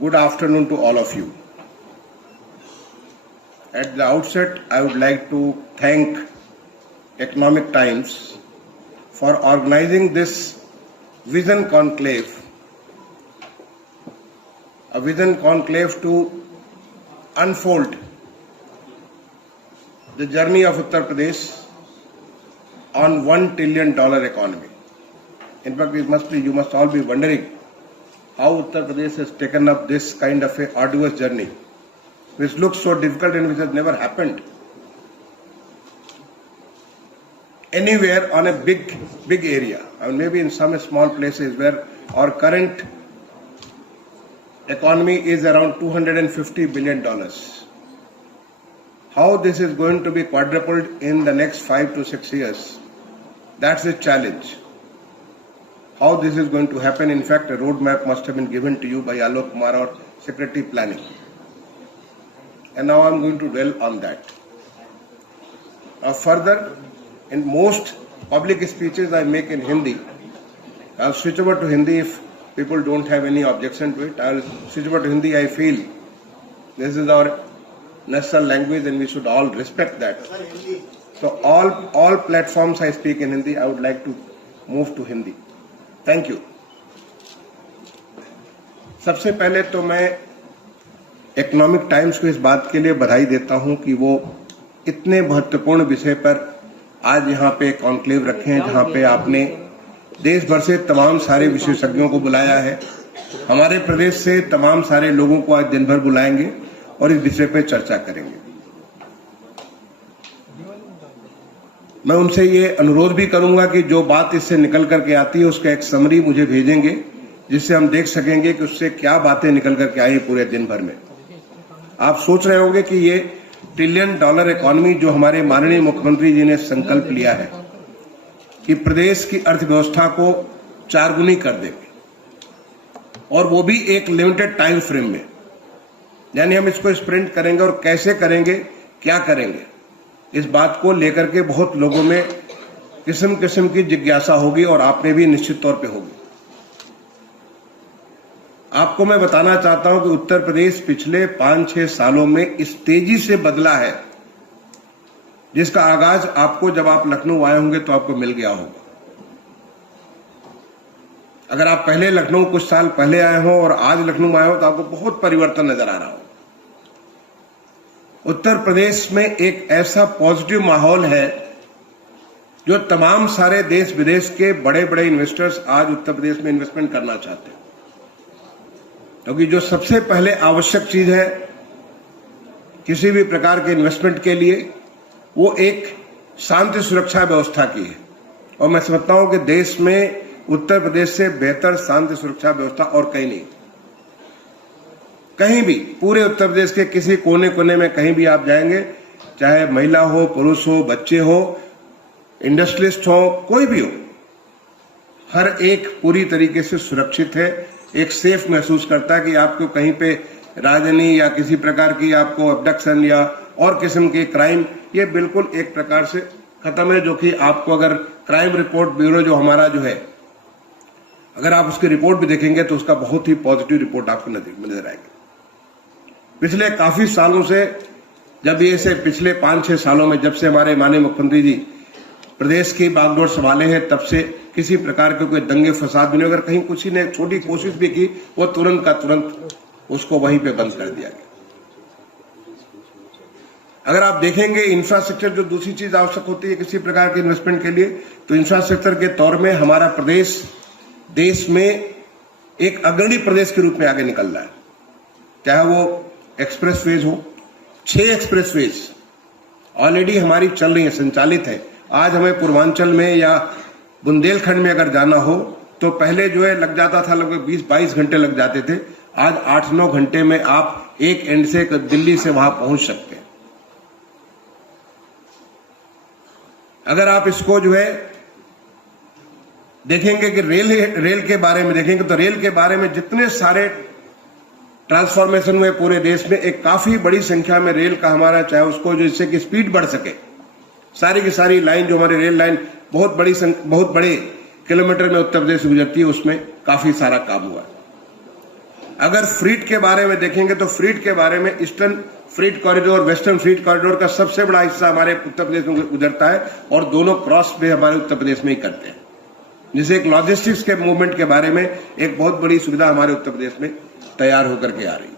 Good afternoon to all of you. At the outset, I would like to thank Economic Times for organizing this Vision Conclave, a Vision Conclave to unfold the journey of Uttar Pradesh on $1 trillion economy. In fact, you must all be wondering how Uttar Pradesh has taken up this kind of a arduous journey, which looks so difficult and which has never happened anywhere on a big area. I mean, maybe in some small places where our current economy is around $250 billion. How this is going to be quadrupled in the next 5 to 6 years, that's a challenge. How this is going to happen, in fact, a roadmap must have been given to you by Alok Kumar, our Secretary Planning. And now I'm going to dwell on that. Further, in most public speeches I make in Hindi. I'll switch over to Hindi if people don't have any objection to it. I'll switch over to Hindi. I feel this is our national language and we should all respect that. So all platforms I speak in Hindi, I would like to move to Hindi. Thank you. सबसे पहले तो मैं economic times को इस बात के लिए बधाई देता हूं कि वो इतने महत्वपूर्ण विषय पर आज यहाँ पे कॉन्क्लेव रखे हैं, जहाँ पे आपने देश भर से तमाम सारे विशेषज्ञों को बुलाया है। हमारे प्रदेश से तमाम सारे लोगों को आज दिन भर बुलाएंगे और इस विषय पे चर्चा करेंगे। मैं उनसे ये अनुरोध भी करूंगा कि जो बात इससे निकल करके आती है उसका एक समरी मुझे भेजेंगे, जिससे हम देख सकेंगे कि उससे क्या बातें निकल करके आई पूरे दिन भर में। आप सोच रहे होंगे कि ये $1 ट्रिलियन इकोनॉमी जो हमारे माननीय मुख्यमंत्री जी ने संकल्प लिया है कि प्रदेश की अर्थव्यवस्था को 4 गुनी कर देंगे, और वो भी एक लिमिटेड टाइम फ्रेम में, यानी हम इसको स्प्रिंट करेंगे और कैसे करेंगे, क्या करेंगे, इस बात को लेकर के बहुत लोगों में किस्म किस्म की जिज्ञासा होगी और आप में भी निश्चित तौर पे होगी। आपको मैं बताना चाहता हूं कि उत्तर प्रदेश पिछले 5-6 सालों में इस तेजी से बदला है जिसका आगाज आपको जब आप लखनऊ आए होंगे तो आपको मिल गया होगा। अगर आप पहले लखनऊ कुछ साल पहले आए हो और आज लखनऊ आए हो तो आपको बहुत परिवर्तन नजर आ रहा हो। उत्तर प्रदेश में एक ऐसा पॉजिटिव माहौल है जो तमाम सारे देश विदेश के बड़े बड़े इन्वेस्टर्स आज उत्तर प्रदेश में इन्वेस्टमेंट करना चाहते हैं, क्योंकि जो सबसे पहले आवश्यक चीज है किसी भी प्रकार के इन्वेस्टमेंट के लिए वो एक शांति सुरक्षा व्यवस्था की है। और मैं समझता हूं कि देश में उत्तर प्रदेश से बेहतर शांति सुरक्षा व्यवस्था और कहीं नहीं। कहीं भी पूरे उत्तर प्रदेश के किसी कोने कोने में कहीं भी आप जाएंगे, चाहे महिला हो, पुरुष हो, बच्चे हो, इंडस्ट्रियलिस्ट हो, कोई भी हो, हर एक पूरी तरीके से सुरक्षित है, एक सेफ महसूस करता है कि आपको कहीं पे राजनी या किसी प्रकार की आपको अबडक्शन या और किस्म के क्राइम, ये बिल्कुल एक प्रकार से खत्म है। जो कि आपको अगर क्राइम रिपोर्ट ब्यूरो जो हमारा जो है, अगर आप उसकी रिपोर्ट भी देखेंगे तो उसका बहुत ही पॉजिटिव रिपोर्ट आपको नजर आएगी। पिछले काफी सालों से, जब ये से पिछले 5-6 सालों में जब से हमारे माननीय मुख्यमंत्री जी प्रदेश की बागडोर संभाले हैं, तब से किसी प्रकार के कोई दंगे फसाद भी नहीं। अगर कहीं किसी ने छोटी कोशिश भी की, वो तुरंत का तुरंत उसको वहीं पे बंद कर दिया गया। अगर आप देखेंगे इंफ्रास्ट्रक्चर, जो दूसरी चीज आवश्यक होती है किसी प्रकार के इन्वेस्टमेंट के लिए, तो इंफ्रास्ट्रक्चर के तौर में हमारा प्रदेश देश में एक अग्रणी प्रदेश के रूप में आगे निकल रहा है। चाहे वो एक्सप्रेसवेज हो, 6 एक्सप्रेसवेज ऑलरेडी हमारी चल रही है, संचालित है। आज हमें पूर्वांचल में या बुंदेलखंड में अगर जाना हो तो पहले जो है लग जाता था, लगभग 20-22 घंटे लग जाते थे। आज 8-9 घंटे में आप एक एंड से दिल्ली से वहां पहुंच सकते हैं। अगर आप इसको जो है देखेंगे कि रेल के बारे में देखेंगे तो रेल के बारे में जितने सारे ट्रांसफॉर्मेशन हुए पूरे देश में, एक काफी बड़ी संख्या में रेल का हमारा, चाहे उसको जो जिससे कि स्पीड बढ़ सके, सारी की सारी लाइन जो हमारी रेल लाइन बहुत बड़े किलोमीटर में उत्तर प्रदेश से गुजरती है, उसमें काफी सारा काम हुआ। अगर फ्रीट के बारे में देखेंगे तो फ्रीट के बारे में ईस्टर्न फ्रीट कॉरिडोर, वेस्टर्न फ्रीट कॉरिडोर का सबसे बड़ा हिस्सा हमारे उत्तर प्रदेश में गुजरता है और दोनों क्रॉस भी हमारे उत्तर प्रदेश में ही करते हैं, जिसे एक लॉजिस्टिक्स के मूवमेंट के बारे में एक बहुत बड़ी सुविधा हमारे उत्तर प्रदेश में तैयार होकर के आ रही है।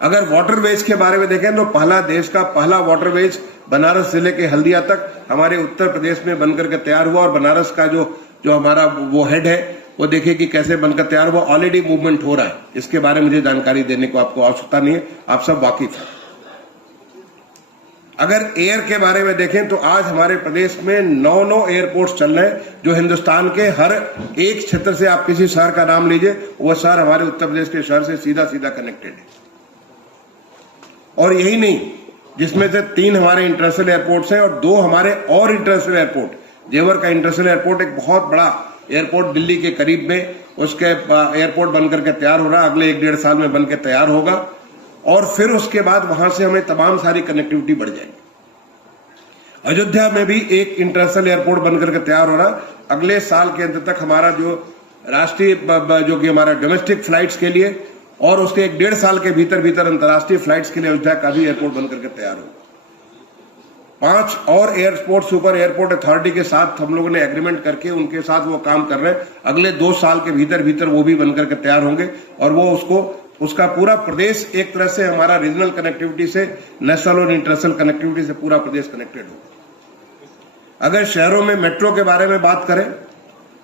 अगर वाटरवेज के बारे में देखें तो देश का पहला वाटरवेज बनारस जिले के हल्दिया तक हमारे उत्तर प्रदेश में बनकर के तैयार हुआ और बनारस का जो हमारा वो हेड है वो देखिए कि कैसे बनकर तैयार हुआ। ऑलरेडी मूवमेंट हो रहा है, इसके बारे में मुझे जानकारी देने को आपको आवश्यकता नहीं है, आप सब वाकिफ हैं। अगर एयर के बारे में देखें तो आज हमारे प्रदेश में 9 एयरपोर्ट्स चल रहे हैं, जो हिंदुस्तान के हर एक क्षेत्र से आप किसी शहर का नाम लीजिए, वह शहर हमारे उत्तर प्रदेश के शहर से सीधा सीधा कनेक्टेड है। और यही नहीं, जिसमें से 3 हमारे इंटरनेशनल एयरपोर्ट्स हैं और 2 हमारे और इंटरनेशनल एयरपोर्ट, जेवर का इंटरनेशनल एयरपोर्ट एक बहुत बड़ा एयरपोर्ट दिल्ली के करीब में, उसके एयरपोर्ट बनकर के तैयार हो रहा है, अगले 1-1.5 साल में बनकर तैयार होगा और फिर उसके बाद वहां से हमें तमाम सारी कनेक्टिविटी बढ़ जाएगी। अयोध्या में भी एक इंटरनेशनल एयरपोर्ट बनकर के तैयार हो रहा, अगले साल के अंत तक हमारा जो राष्ट्रीय जो कि हमारा डोमेस्टिक फ्लाइट्स के लिए और उसके 1-1.5 साल के भीतर अंतर्राष्ट्रीय फ्लाइट्स के लिए अयोध्या का भी एयरपोर्ट बनकर के तैयार होगा। 5 और एयरपोर्ट सुपर एयरपोर्ट अथॉरिटी के साथ हम लोगों ने एग्रीमेंट करके उनके साथ वो काम कर रहे हैं, अगले 2 साल के भीतर वो भी बनकर के तैयार होंगे और वो उसका पूरा प्रदेश एक तरह से हमारा रीजनल कनेक्टिविटी से नेशनल और इंटरनेशनल कनेक्टिविटी से पूरा प्रदेश कनेक्टेड होगा। अगर शहरों में मेट्रो के बारे में बात करें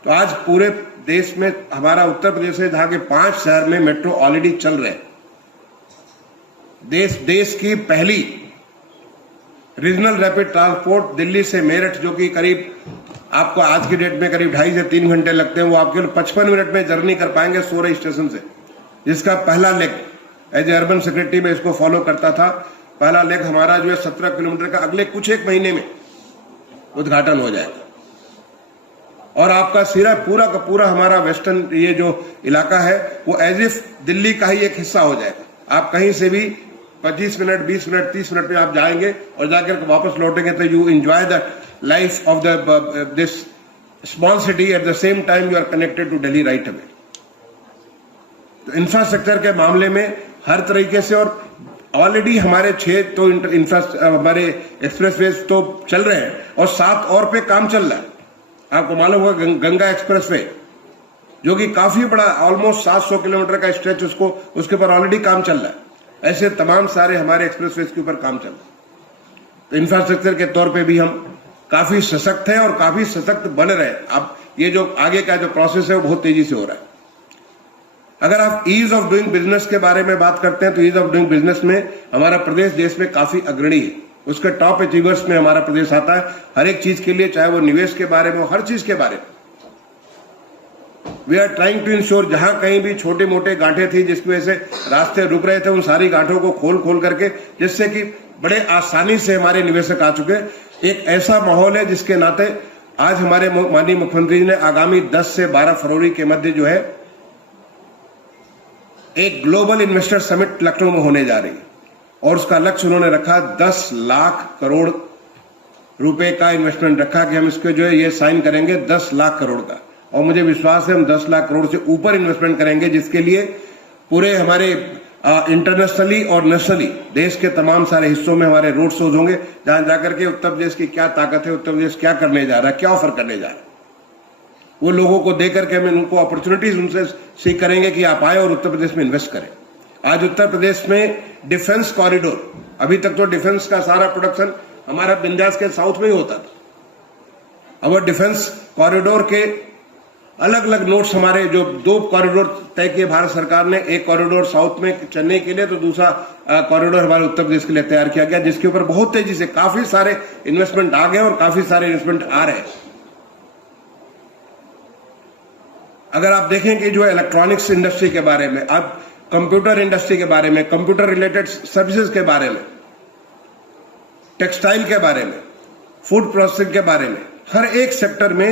तो आज पूरे देश में हमारा उत्तर प्रदेश है जहां के 5 शहर में मेट्रो ऑलरेडी चल रहे हैं। देश की पहली रीजनल रैपिड ट्रांसपोर्ट दिल्ली से मेरठ, जो कि करीब आपको आज की डेट में करीब 2.5 से 3 घंटे लगते हैं, वो आपके 55 मिनट में जर्नी कर पाएंगे सोरे स्टेशन से, जिसका पहला leg as a urban secretary में इसको फॉलो करता था। पहला लेग हमारा जो है 17 किलोमीटर का अगले कुछ एक महीने में उद्घाटन हो जाएगा और आपका सिरा पूरा का पूरा हमारा वेस्टर्न ये जो इलाका है वो एज इफ दिल्ली का ही एक हिस्सा हो जाएगा। आप कहीं से भी 25 मिनट, 20 मिनट, 30 मिनट में आप जाएंगे और जाकर वापस लौटेंगे तो you enjoy the life of this small city, at the same time you are connected to Delhi right away. तो इंफ्रास्ट्रक्चर के मामले में हर तरीके से, और ऑलरेडी हमारे 6 तो हमारे एक्सप्रेसवेज तो चल रहे हैं और 7 और पे काम चल रहा है। आपको मालूम होगा गंगा एक्सप्रेसवे, जो कि काफी बड़ा ऑलमोस्ट 700 किलोमीटर का स्ट्रेच, उसके ऊपर ऑलरेडी काम चल रहा है। ऐसे तमाम सारे हमारे एक्सप्रेसवेज के ऊपर काम चल रहा है। तो इंफ्रास्ट्रक्चर के तौर पे भी हम काफी सशक्त हैं और काफी सशक्त बन रहे हैं। अब ये जो आगे का जो प्रोसेस है वो बहुत तेजी से हो रहा है। अगर आप ईज ऑफ डूइंग बिजनेस के बारे में बात करते हैं तो ईज ऑफ डूइंग बिजनेस में हमारा प्रदेश देश में काफी अग्रणी है, उसके टॉप अचीवर्स में हमारा प्रदेश आता है हर एक चीज के लिए, चाहे वो निवेश के बारे में हो, हर चीज के बारे में। We are trying to ensure, जहां कहीं भी छोटे मोटे गांठे थी जिसकी वजह से रास्ते रुक रहे थे, उन सारी गांठों को खोल करके, जिससे कि बड़े आसानी से हमारे निवेशक आ चुके। एक ऐसा माहौल है जिसके नाते आज हमारे माननीय मुख्यमंत्री जी ने आगामी 10 से 12 फरवरी के मध्य जो है एक ग्लोबल इन्वेस्टर समिट लखनऊ में होने जा रही है और उसका लक्ष्य उन्होंने रखा 10 लाख करोड़ रुपए का इन्वेस्टमेंट रखा कि हम इसको जो है ये साइन करेंगे 10 लाख करोड़ का, और मुझे विश्वास है हम 10 लाख करोड़ से ऊपर इन्वेस्टमेंट करेंगे, जिसके लिए पूरे हमारे इंटरनेशनली और नेशनली देश के तमाम सारे हिस्सों में हमारे रोड शोज होंगे, जहां जाकर के उत्तर प्रदेश की क्या ताकत है, उत्तर प्रदेश क्या करने जा रहा है, क्या ऑफर करने जा रहा है, वो लोगों को देकर के हम उनको अपॉर्चुनिटीज उनसे सीख करेंगे कि आप आए और उत्तर प्रदेश में इन्वेस्ट करें। आज उत्तर प्रदेश में डिफेंस कॉरिडोर, अभी तक तो डिफेंस का सारा प्रोडक्शन हमारा विंध्यास के साउथ में ही होता था। अब डिफेंस कॉरिडोर के अलग अलग नोट्स हमारे जो 2 कॉरिडोर तय किए भारत सरकार ने, एक कॉरिडोर साउथ में चेन्नई के लिए, तो दूसरा कॉरिडोर हमारे उत्तर प्रदेश के लिए तैयार किया गया, जिसके ऊपर बहुत तेजी से काफी सारे इन्वेस्टमेंट आ गए और काफी सारे इन्वेस्टमेंट आ रहे हैं। अगर आप देखें कि जो इलेक्ट्रॉनिक्स इंडस्ट्री के बारे में, अब कंप्यूटर इंडस्ट्री के बारे में, कंप्यूटर रिलेटेड सर्विसेज के बारे में, टेक्सटाइल के बारे में, फूड प्रोसेसिंग के बारे में, हर एक सेक्टर में,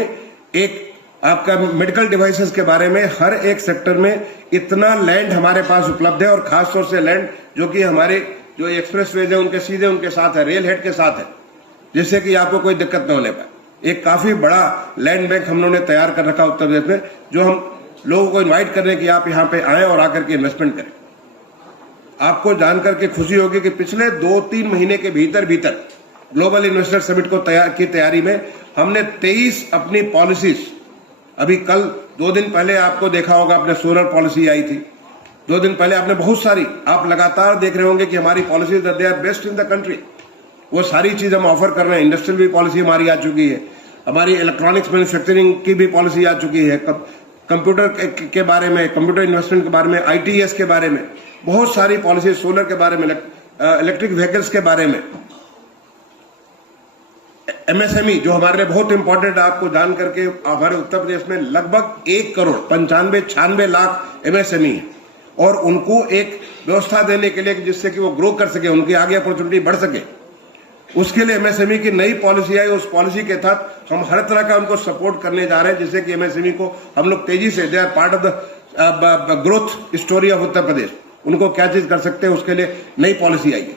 एक आपका मेडिकल डिवाइसेस के बारे में, हर एक सेक्टर में इतना लैंड हमारे पास उपलब्ध है, और खासतौर से लैंड जो कि हमारे जो एक्सप्रेसवेज है उनके सीधे उनके साथ है, रेल हेड के साथ है, जिससे कि आपको कोई दिक्कत न होने पाए। एक काफी बड़ा लैंड बैंक हम लोगों ने तैयार कर रखा उत्तर प्रदेश में, जो हम लोगों को इनवाइट कर रहे हैं कि आप यहाँ पे आएं और आकर के इन्वेस्टमेंट करें। आपको जानकर के खुशी होगी कि पिछले 2-3 महीने के भीतर भीतर ग्लोबल इन्वेस्टर समिट को तैयारी में हमने 23 अपनी पॉलिसीज, अभी कल 2 दिन पहले आपको देखा होगा, अपने सोलर पॉलिसी आई थी, 2 दिन पहले आपने बहुत सारी, आप लगातार देख रहे होंगे कि हमारी policies they are best in the country. वो सारी चीज हम ऑफर कर रहे हैं। इंडस्ट्रियल भी पॉलिसी हमारी आ चुकी है, हमारी इलेक्ट्रॉनिक्स मैन्युफैक्चरिंग की भी पॉलिसी आ चुकी है, कंप्यूटर के बारे में, कंप्यूटर इन्वेस्टमेंट के बारे में, ITS के बारे में, बहुत सारी पॉलिसी, सोलर के बारे में, इलेक्ट्रिक व्हीकल्स के बारे में, MSME जो हमारे लिए बहुत इंपॉर्टेंट है। आपको जान करके हमारे उत्तर प्रदेश में लगभग 1,95,96 लाख MSME है और उनको एक व्यवस्था देने के लिए जिससे कि वो ग्रो कर सके, उनकी आगे अपॉर्चुनिटी बढ़ सके, उसके लिए MSME की नई पॉलिसी आई। उस पॉलिसी के तहत हम हर तरह का उनको सपोर्ट करने जा रहे हैं, जिससे कि MSME को हम लोग तेजी से, they are part of the growth story of Uttar Pradesh, उनको क्या चीज कर सकते हैं उसके लिए नई पॉलिसी आई है।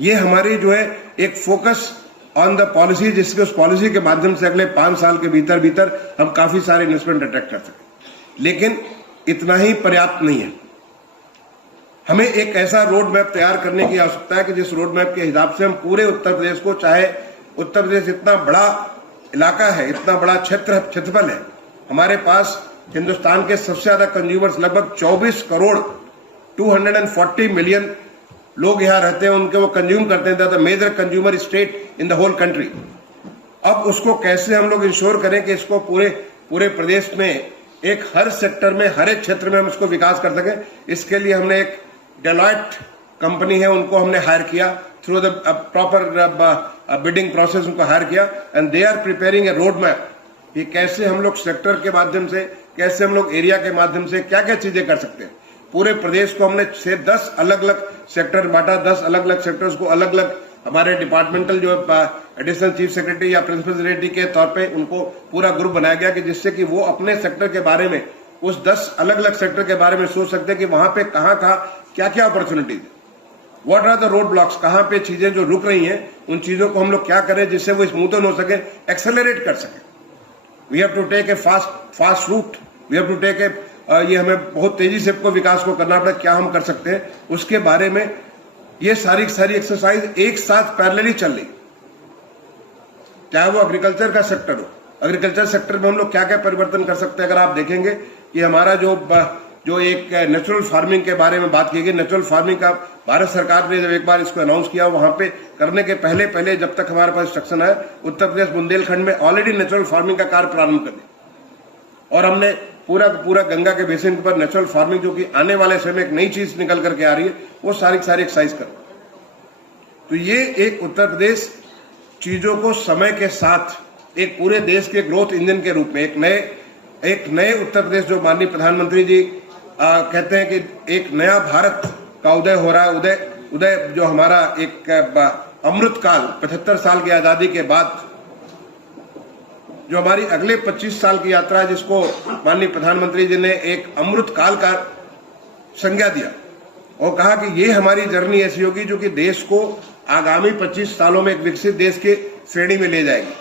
ये हमारी जो है एक फोकस ऑन द पॉलिसी, जिसके उस पॉलिसी के माध्यम से अगले 5 साल के भीतर भीतर हम काफी सारे इन्वेस्टमेंट अट्रैक्ट कर सकें। लेकिन इतना ही पर्याप्त नहीं है, हमें एक ऐसा रोड मैप तैयार करने की आवश्यकता है कि जिस रोड मैप के हिसाब से हम पूरे उत्तर प्रदेश को, चाहे उत्तर प्रदेश इतना बड़ा इलाका है, इतना बड़ा क्षेत्रफल है, हमारे पास हिंदुस्तान के सबसे ज्यादा कंज्यूमर्स, लगभग 24 करोड़ 240 मिलियन लोग यहाँ रहते हैं, उनके वो कंज्यूम करते हैं, the major consumer state in the whole country. अब उसको कैसे हम लोग इंश्योर करें कि इसको पूरे प्रदेश में एक हर सेक्टर में, हर एक क्षेत्र में हम इसको विकास कर सकें। इसके लिए हमने एक डेलॉयट कंपनी है, उनको हमने हायर किया, through the proper bidding process उनको हायर किया, and they are preparing a road map कि कैसे हम लोग सेक्टर के माध्यम से, कैसे हम लोग एरिया के माध्यम से क्या क्या चीजें कर सकते हैं। पूरे प्रदेश को हमने 10 अलग अलग सेक्टर बांटा, 10 अलग अलग सेक्टर्स को अलग अलग हमारे डिपार्टमेंटल जो एडिशनल चीफ सेक्रेटरी या प्रिंसिपल सेक्रेटरी के तौर पे उनको पूरा ग्रुप बनाया गया कि जिससे कि वो अपने सेक्टर के बारे में, उस 10 अलग अलग सेक्टर के बारे में सोच सकते हैं कि वहां पे कहाँ क्या क्या अपॉर्चुनिटीज है, what are the road blocks, कहाँ पे चीजें जो रुक रही हैं उन चीजों को हम लोग क्या करें जिससे वो स्मूथन हो सके, एक्सेलरेट कर सके। We have to take a fast route, we have to take a, ये हमें बहुत तेजी से विकास को करना पड़ा, क्या हम कर सकते हैं उसके बारे में ये सारी एक्सरसाइज एक साथ पैरेलली चल रही। चाहे वो एग्रीकल्चर का सेक्टर हो, एग्रीकल्चर सेक्टर में हम लोग क्या क्या परिवर्तन कर सकते हैं। अगर आप देखेंगे कि हमारा जो एक नेचुरल फार्मिंग के बारे में बात की गई, नेचुरल फार्मिंग का भारत सरकार ने जब एक बार इसको अनाउंस किया, वहां पे करने के पहले जब तक हमारे पास इंस्ट्रक्शन आया, उत्तर प्रदेश बुंदेलखंड में ऑलरेडी नेचुरल फार्मिंग का कार्य प्रारंभ कर दिया और हमने पूरा गंगा के बेसिन पर नेचुरल फार्मिंग, जो कि आने वाले समय में एक नई चीज निकल करके आ रही है, वो सारी एक्सरसाइज कर। तो ये एक उत्तर प्रदेश चीजों को समय के साथ एक पूरे देश के ग्रोथ इंजन के रूप में एक नए उत्तर प्रदेश, जो माननीय प्रधानमंत्री जी कहते हैं कि एक नया भारत का उदय हो रहा है, उदय जो हमारा एक अमृत काल, 75 साल की आजादी के बाद जो हमारी अगले 25 साल की यात्रा है, जिसको माननीय प्रधानमंत्री जी ने एक अमृत काल का संज्ञा दिया और कहा कि ये हमारी जर्नी ऐसी होगी जो कि देश को आगामी 25 सालों में एक विकसित देश के श्रेणी में ले जाएगी।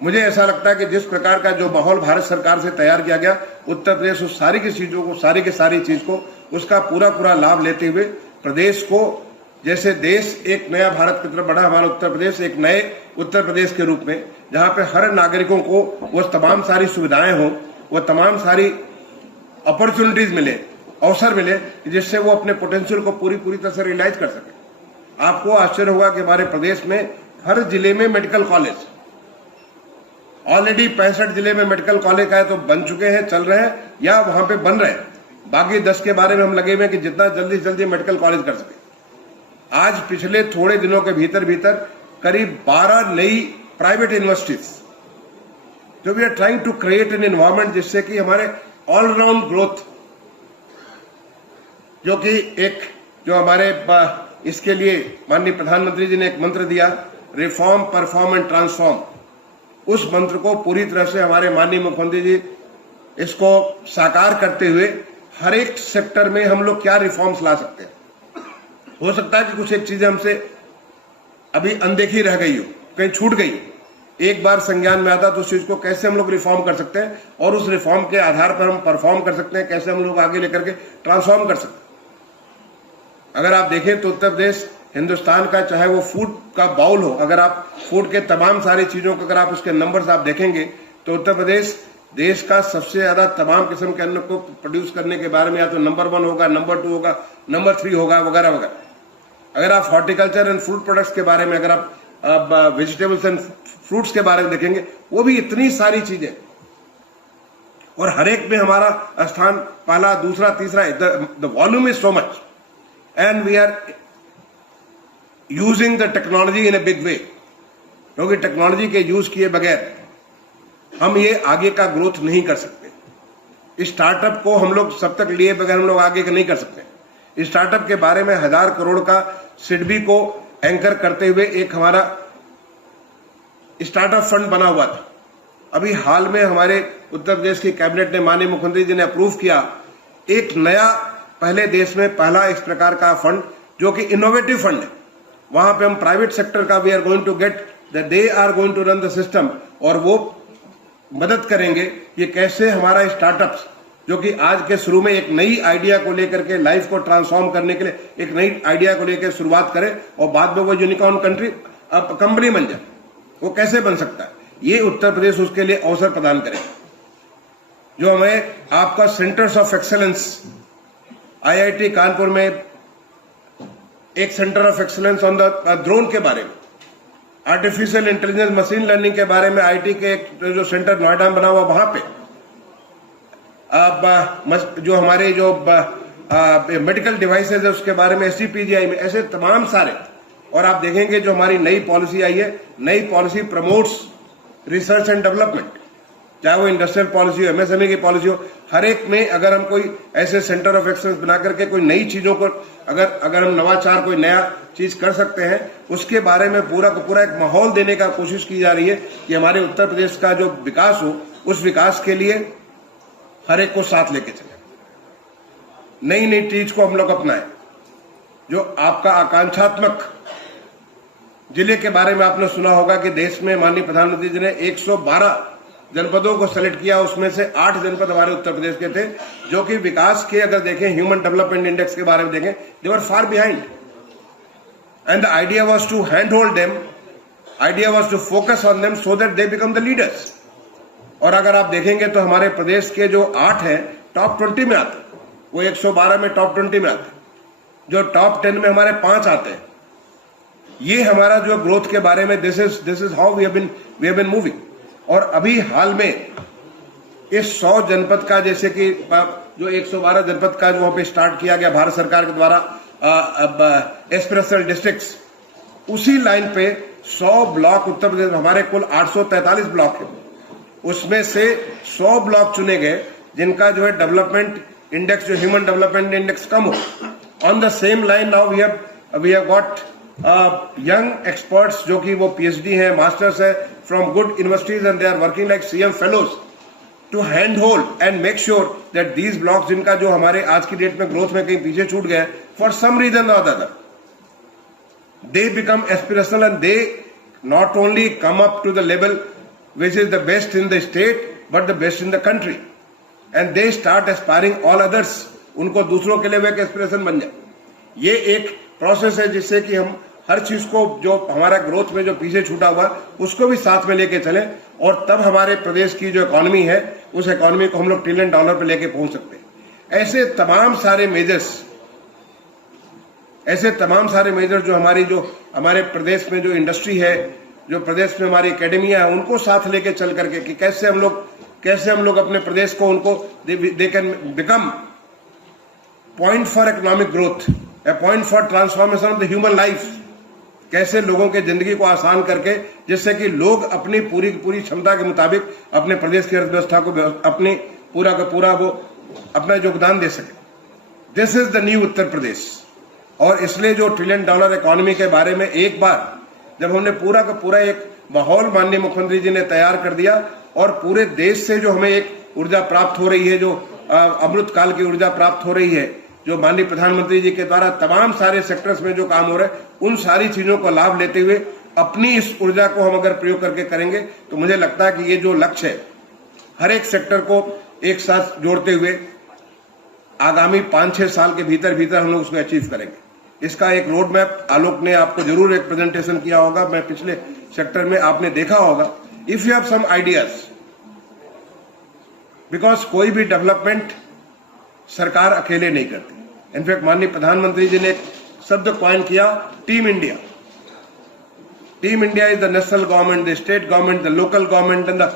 मुझे ऐसा लगता है कि जिस प्रकार का जो माहौल भारत सरकार से तैयार किया गया, उत्तर प्रदेश उस सारी की चीजों को, सारी की सारी चीज को, उसका पूरा लाभ लेते हुए प्रदेश को, जैसे देश एक नया भारत की तरफ बढ़ा, हमारा उत्तर प्रदेश एक नए उत्तर प्रदेश के रूप में, जहां पे हर नागरिकों को वो तमाम सारी सुविधाएं हो, वो तमाम सारी अपॉर्चुनिटीज मिले, अवसर मिले, जिससे वो अपने पोटेंशियल को पूरी तरह से रियलाइज कर सके। आपको आश्चर्य होगा कि हमारे प्रदेश में हर जिले में मेडिकल कॉलेज, ऑलरेडी 65 जिले में मेडिकल कॉलेज का है, तो बन चुके हैं, चल रहे हैं या वहां पे बन रहे हैं। बाकी 10 के बारे में हम लगे हुए हैं कि जितना जल्दी से जल्दी मेडिकल कॉलेज कर सके। आज पिछले थोड़े दिनों के भीतर करीब 12 नई प्राइवेट यूनिवर्सिटीज, जो we are trying to create an environment जिससे कि हमारे ऑलराउंड ग्रोथ, जो कि एक जो हमारे इसके लिए माननीय प्रधानमंत्री जी ने एक मंत्र दिया, रिफॉर्म, परफॉर्म एंड ट्रांसफॉर्म, उस मंत्र को पूरी तरह से हमारे माननीय मुख्यमंत्री जी इसको साकार करते हुए हर एक सेक्टर में हम लोग क्या रिफॉर्म्स ला सकते हैं। हो सकता है कि कुछ एक चीजें हमसे अभी अनदेखी रह गई हो, कहीं छूट गई, एक बार संज्ञान में आता तो उस चीज को कैसे हम लोग रिफॉर्म कर सकते हैं और उस रिफॉर्म के आधार पर हम परफॉर्म कर सकते हैं, कैसे हम लोग आगे लेकर के ट्रांसफॉर्म कर सकते हैं। अगर आप देखें तो उत्तर प्रदेश हिंदुस्तान का, चाहे वो फूड का बाउल हो, अगर आप फूड के तमाम सारी चीजों को अगर आप उसके नंबर्स आप देखेंगे तो उत्तर प्रदेश देश का सबसे ज्यादा तमाम किस्म के अन्न को प्रोड्यूस करने के बारे में या तो नंबर 1 होगा, नंबर 2 होगा, नंबर 3 होगा, वगैरह वगैरह। अगर आप हॉर्टिकल्चर एंड फूड प्रोडक्ट्स के बारे में, अगर आप वेजिटेबल्स एंड फ्रूट्स के बारे में देखेंगे, वो भी इतनी सारी चीजें और हर एक में हमारा स्थान पहला, दूसरा, तीसरा। The volume is so much and we are using the technology in a big way, क्योंकि टेक्नोलॉजी के यूज किए बगैर हम ये आगे का ग्रोथ नहीं कर सकते। स्टार्टअप को हम लोग सब तक लिए बगैर हम लोग आगे नहीं कर सकते। स्टार्टअप के बारे में 1000 करोड़ का सिडबी को एंकर करते हुए एक हमारा स्टार्टअप फंड बना हुआ था। अभी हाल में हमारे उत्तर प्रदेश की कैबिनेट ने, माननीय मुख्यमंत्री जी ने अप्रूव किया एक नया, पहले देश में पहला इस प्रकार का फंड जो कि इनोवेटिव फंड है। वहां पे हम प्राइवेट सेक्टर का we are going to get that they are going to run the system और वो मदद करेंगे कि कैसे हमारा स्टार्टअप्स, जो कि आज के शुरू में एक नई आइडिया को लेकर के लाइफ को ट्रांसफॉर्म करने के लिए एक नई आइडिया को लेकर शुरुआत करे और बाद में वो यूनिकॉर्न कंपनी बन जाए, वो कैसे बन सकता है, ये उत्तर प्रदेश उसके लिए अवसर प्रदान करेगा। जो हमें आपका centres of excellence, IIT Kanpur में एक centre of excellence on the drone के बारे में, आर्टिफिशियल इंटेलिजेंस मशीन लर्निंग के बारे में आईटी के एक जो सेंटर नोएडा में बना हुआ, वहां पे जो हमारे जो मेडिकल डिवाइसेज है उसके बारे में एसजीपीजीआई में, ऐसे तमाम सारे। और आप देखेंगे जो हमारी नई पॉलिसी आई है, नई policy promotes research and development, चाहे वो इंडस्ट्रियल पॉलिसी हो, एमएसएमई की पॉलिसी हो, हर एक में अगर हम कोई ऐसे सेंटर ऑफ एक्सेलेंस बना करके कोई नई चीजों को अगर हम नवाचार, कोई नया चीज कर सकते हैं, उसके बारे में पूरा का पूरा एक माहौल देने का कोशिश की जा रही है कि हमारे उत्तर प्रदेश का जो विकास हो, उस विकास के लिए हर एक को साथ लेके चले, नई नई चीज को हम लोग अपनाएं। जो आपका आकांक्षात्मक जिले के बारे में आपने सुना होगा कि देश में माननीय प्रधानमंत्री जी ने 112 जनपदों को सेलेक्ट किया, उसमें से 8 जनपद हमारे उत्तर प्रदेश के थे, जो कि विकास के अगर देखें, ह्यूमन डेवलपमेंट इंडेक्स के बारे में देखें, they were far behind and the idea was to hand hold them, idea was to focus on them so that they become the leaders. और अगर आप देखेंगे तो हमारे प्रदेश के जो 8 हैं टॉप 20 में आते हैं, वो 112 में टॉप 20 में आते हैं, जो टॉप 10 में हमारे 5 आते हैं। ये हमारा जो ग्रोथ के बारे में this is how we have been moving. और अभी हाल में इस 100 जनपद का, जैसे कि जो 112 जनपद का जो वहां पे स्टार्ट किया गया भारत सरकार के द्वारा एस्पिरेशनल डिस्ट्रिक्ट्स, उसी लाइन पे 100 ब्लॉक उत्तर प्रदेश, हमारे कुल 843 ब्लॉक है, उसमें से 100 ब्लॉक चुने गए जिनका जो है डेवलपमेंट इंडेक्स, जो ह्यूमन डेवलपमेंट इंडेक्स कम हो। On the same line now we have got young experts जो कि वो पीएचडी है, मास्टर्स है from good universities and they are working like CM fellows to hand hold and make sure that these blocks, जिनका जो हमारे आज की डेट में ग्रोथ में कहीं पीछे छूट गए फॉर सम रीजन और अदर, they become aspirational and they not only come up to the level which is the best in the state but the best in the country and they start aspiring all others, उनको दूसरों के लिए वो एक aspiration बन जाए। ये एक प्रोसेस है जिससे कि हम हर चीज को, जो हमारा ग्रोथ में जो पीछे छूटा हुआ, उसको भी साथ में लेके चले और तब हमारे प्रदेश की जो इकोनॉमी है, उस इकोनॉमी को हम लोग $1 ट्रिलियन पे लेके पहुंच सकते हैं। ऐसे तमाम सारे मेजर जो हमारे प्रदेश में जो इंडस्ट्री है, जो प्रदेश में हमारी एकेडमिया है, उनको साथ लेके चल करके कि कैसे हम लोग अपने प्रदेश को उनको they can become point for economic growth, A point for transformation of the human life. कैसे लोगों के जिंदगी को आसान करके, जिससे कि लोग अपनी पूरी क्षमता के मुताबिक अपने प्रदेश की अर्थव्यवस्था को अपनी पूरा का पूरा वो अपना योगदान दे सके। This is the new Uttar Pradesh. और इसलिए जो $1 ट्रिलियन इकोनॉमी के बारे में एक बार जब हमने पूरा का पूरा एक माहौल माननीय मुख्यमंत्री जी ने तैयार कर दिया और पूरे देश से जो हमें एक ऊर्जा प्राप्त हो रही है, जो अमृत काल की ऊर्जा प्राप्त हो रही है, जो माननीय प्रधानमंत्री जी के द्वारा तमाम सारे सेक्टर्स में जो काम हो रहा है, उन सारी चीजों को लाभ लेते हुए अपनी इस ऊर्जा को हम अगर प्रयोग करके करेंगे तो मुझे लगता है कि ये जो लक्ष्य है हर एक सेक्टर को एक साथ जोड़ते हुए आगामी 5-6 साल के भीतर भीतर हम लोग उसको अचीव करेंगे। इसका एक रोड मैप आलोक ने आपको जरूर एक प्रेजेंटेशन किया होगा, मैं पिछले सेक्टर में आपने देखा होगा। If you have some ideas, because कोई भी डेवलपमेंट सरकार अकेले नहीं करती। इनफैक्ट माननीय प्रधानमंत्री जी ने एक शब्द कॉइन किया, team India. Team India is the national government, the state government, the local government and the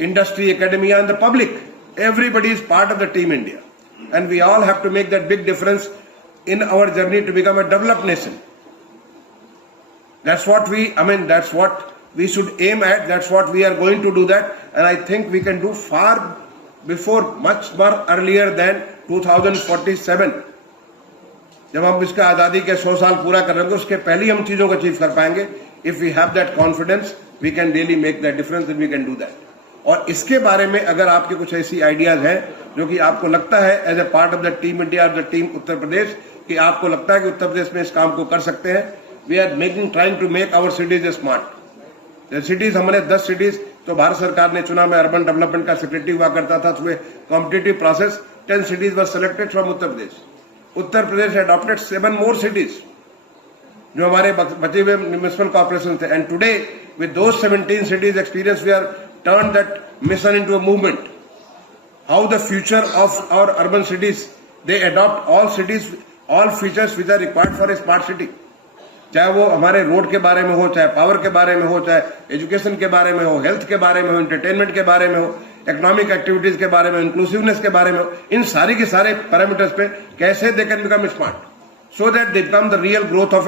industry, academia and the public. Everybody is part of the team India, and we all have to make that big difference in our journey to become a developed nation. That's what that's what we should aim at. That's what we are going to do that, and I think we can do far before, much more earlier than 2047. जब हम इसका आजादी के 100 साल पूरा कर रहे हैं उसके पहले हम चीजों को अचीव कर पाएंगे। If we have that confidence, we can really make that difference and we can do that. और इसके बारे में अगर आपके कुछ ऐसी आइडियाज हैं जो कि आपको लगता है as a part of the team India और द टीम उत्तर प्रदेश कि आपको लगता है कि उत्तर प्रदेश में इस काम को कर सकते हैं, we are trying to make our cities smart. Cities हमारे 10 सिटीज तो भारत सरकार ने चुना, मैं अर्बन डेवलपमेंट का सेक्रेटरी हुआ करता था through competitive process. 10 cities were selected from Uttar Pradesh. Uttar Pradesh adopted 7 more cities जो हमारे बचे हुए म्युनिसिपल कॉर्पोरेशन थे, and today with those 17 cities experience we are turned that mission into a movement. How the future of our urban cities, they adopt all cities, all features which are required for a smart city. चाहे वो हमारे road के बारे में हो, चाहे power के बारे में हो, चाहे एजुकेशन के बारे में हो, हेल्थ के बारे में हो, एंटरटेनमेंट के बारे में हो, इकोनॉमिक एक्टिविटीज के बारे में, इंक्लूसिवनेस के बारे में हो, इन सारी के सारे पैरामीटर्स पे कैसे they can become smart so that they become the real growth of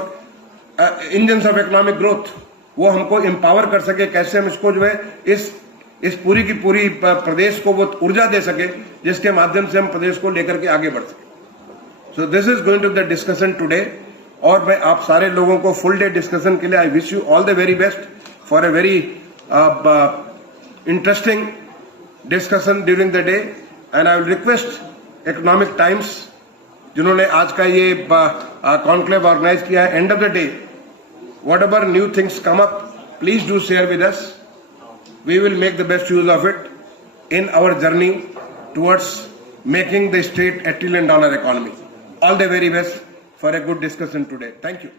engines of economic growth. वो हमको एम्पावर कर सके, कैसे हम इसको जो है इस पूरी की पूरी प्रदेश को वो ऊर्जा दे सके जिसके माध्यम से हम प्रदेश को लेकर के आगे बढ़ सके। So this is going to the discussion today, और मैं आप सारे लोगों को फुल डे डिस्कशन के लिए I wish you all the very best for a very interesting discussion during the day. And I will request economic times जिन्होंने आज का ये कॉन्क्लेव ऑर्गेनाइज किया है, end of the day whatever new things come up, please do share with us. We will make the best use of it in our journey towards making the state $1 trillion economy. All the very best for a good discussion today. Thank you.